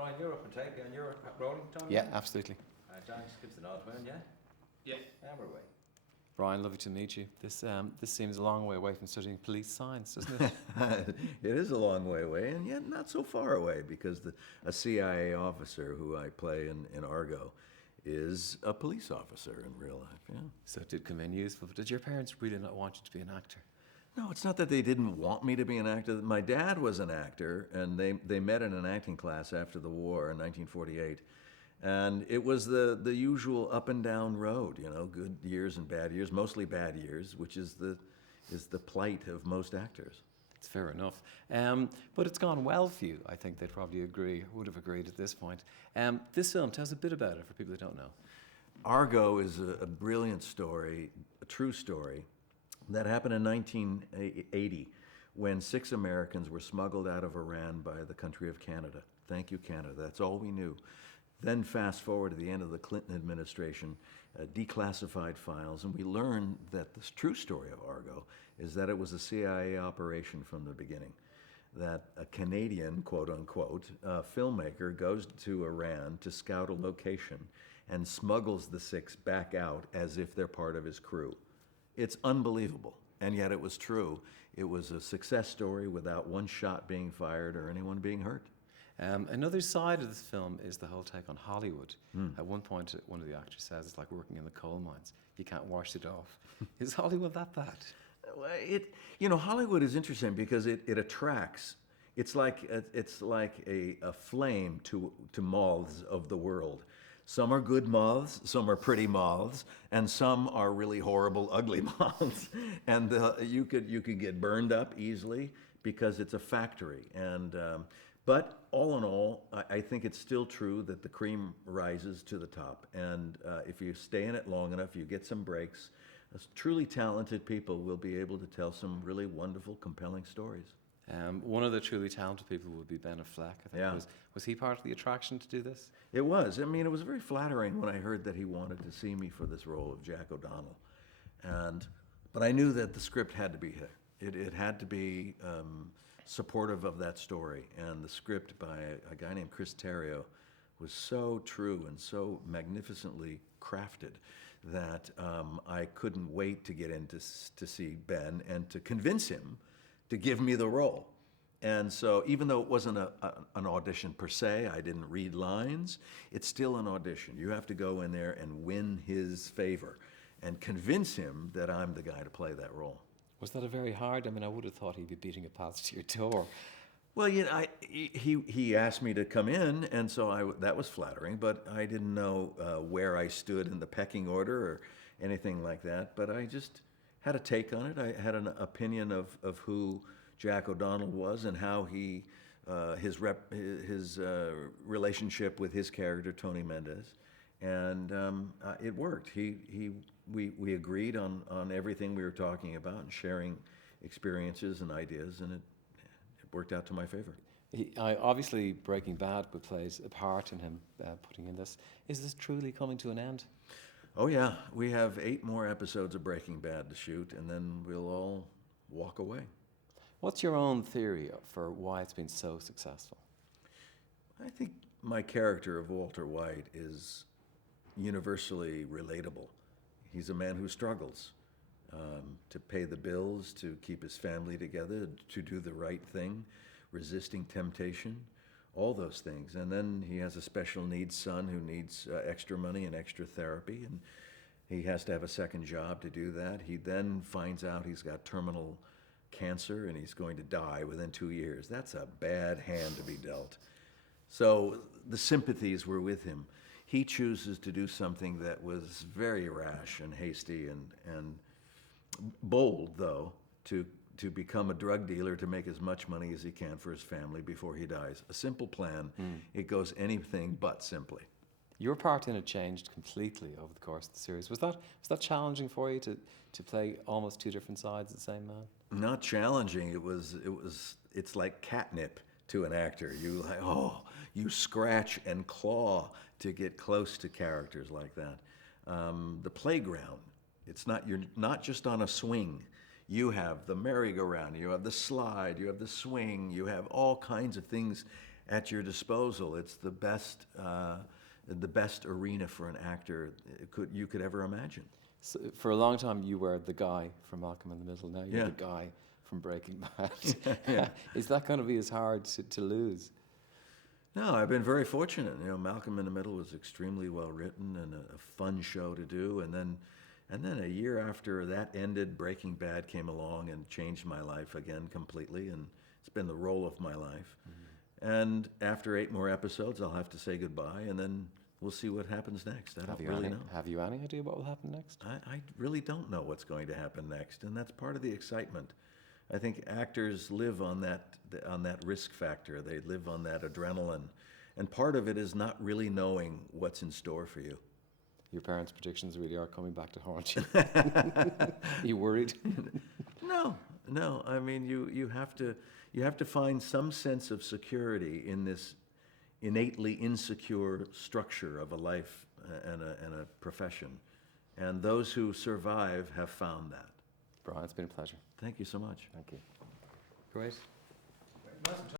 Bryan, you're up and take, and you're rolling, Tony? Yeah, absolutely. John just gives the nod, man, yeah? Yeah. And we're away. Brian, lovely to meet you. This seems a long way away from studying police science, doesn't it? It is a long way away, and yet not so far away, because a CIA officer who I play in Argo is a police officer in real life, yeah. So it did come in useful. But did your parents really not want you to be an actor? No, it's not that they didn't want me to be an actor. My dad was an actor, and they met in an acting class after the war in 1948. And it was the usual up and down road, you know, good years and bad years, mostly bad years, which is the plight of most actors. It's fair enough. But it's gone well for you. I think they'd probably agree, would have agreed at this point. This film, tell us a bit about it for people who don't know. Argo is a brilliant story, a true story, that happened in 1980 when 6 Americans were smuggled out of Iran by the country of Canada. Thank you, Canada. That's all we knew. Then fast forward to the end of the Clinton administration, declassified files, and we learned that the true story of Argo is that it was a CIA operation from the beginning. That a Canadian, quote unquote, filmmaker goes to Iran to scout a location and smuggles the 6 back out as if they're part of his crew. It's unbelievable, and yet it was true. It was a success story without one shot being fired or anyone being hurt. Another side of this film is the whole take on Hollywood. At one point, one of the actors says it's like working in the coal mines. You can't wash it off. Is Hollywood that bad? Well, Hollywood is interesting because it attracts. It's like a flame to moths of the world. Some are good moths, some are pretty moths, and some are really horrible, ugly moths. And you could get burned up easily because it's a factory. But all in all, I think it's still true that the cream rises to the top. And if you stay in it long enough, you get some breaks, truly talented people will be able to tell some really wonderful, compelling stories. One of the truly talented people would be Ben Affleck, I think. Yeah. Was he part of the attraction to do this? It was. I mean, it was very flattering when I heard that he wanted to see me for this role of Jack O'Donnell. But I knew that the script had to be hit. It had to be supportive of that story. And the script by a guy named Chris Terrio was so true and so magnificently crafted that I couldn't wait to get in to see Ben and to convince him to give me the role. And so even though it wasn't an audition per se, I didn't read lines, it's still an audition. You have to go in there and win his favor and convince him that I'm the guy to play that role. Was that a very hard? I mean, I would have thought he'd be beating a path to your door. Well, he asked me to come in, and so that was flattering, but I didn't know where I stood in the pecking order or anything like that. But I just had a take on it. I had an opinion of who Jack O'Donnell was and how his relationship with his character Tony Mendez, and it worked. We agreed on everything we were talking about and sharing experiences and ideas, and it worked out to my favor. Obviously, Breaking Bad plays a part in him putting in this. Is this truly coming to an end? Oh yeah, we have 8 more episodes of Breaking Bad to shoot, and then we'll all walk away. What's your own theory for why it's been so successful? I think my character of Walter White is universally relatable. He's a man who struggles to pay the bills, to keep his family together, to do the right thing, resisting temptation, all those things. And then he has a special needs son who needs extra money and extra therapy, and he has to have a second job to do that. He then finds out he's got terminal cancer and he's going to die within 2 years. That's a bad hand to be dealt. So the sympathies were with him. He chooses to do something that was very rash and hasty and bold, though, to become a drug dealer to make as much money as he can for his family before he dies. A simple plan. It goes anything but simply. Your part in it changed completely over the course of the series. Was that challenging for you to play almost 2 different sides of the same man? Not challenging. It's like catnip to an actor. You scratch and claw to get close to characters like that. The playground. You're not just on a swing. You have the merry-go-round, you have the slide, you have the swing, you have all kinds of things at your disposal. It's the best arena for an actor you could ever imagine. So for a long time, you were the guy from Malcolm in the Middle. Now you're Yeah. the guy from Breaking Bad. Yeah. Is that going to be as hard to lose? No, I've been very fortunate. You know, Malcolm in the Middle was extremely well written and a fun show to do. And then a year after that ended, Breaking Bad came along and changed my life again completely. And it's been the role of my life. Mm-hmm. And after 8 more episodes, I'll have to say goodbye, and then we'll see what happens next. I don't really know. Have you any idea what will happen next? I really don't know what's going to happen next, and that's part of the excitement. I think actors live on that risk factor. They live on that adrenaline, and part of it is not really knowing what's in store for you. Your parents' predictions really are coming back to haunt you. You worried? No. I mean, you have to find some sense of security in this innately insecure structure of a life and a profession, and those who survive have found that. Bryan, it's been a pleasure. Thank you so much. Thank you. Great. Nice and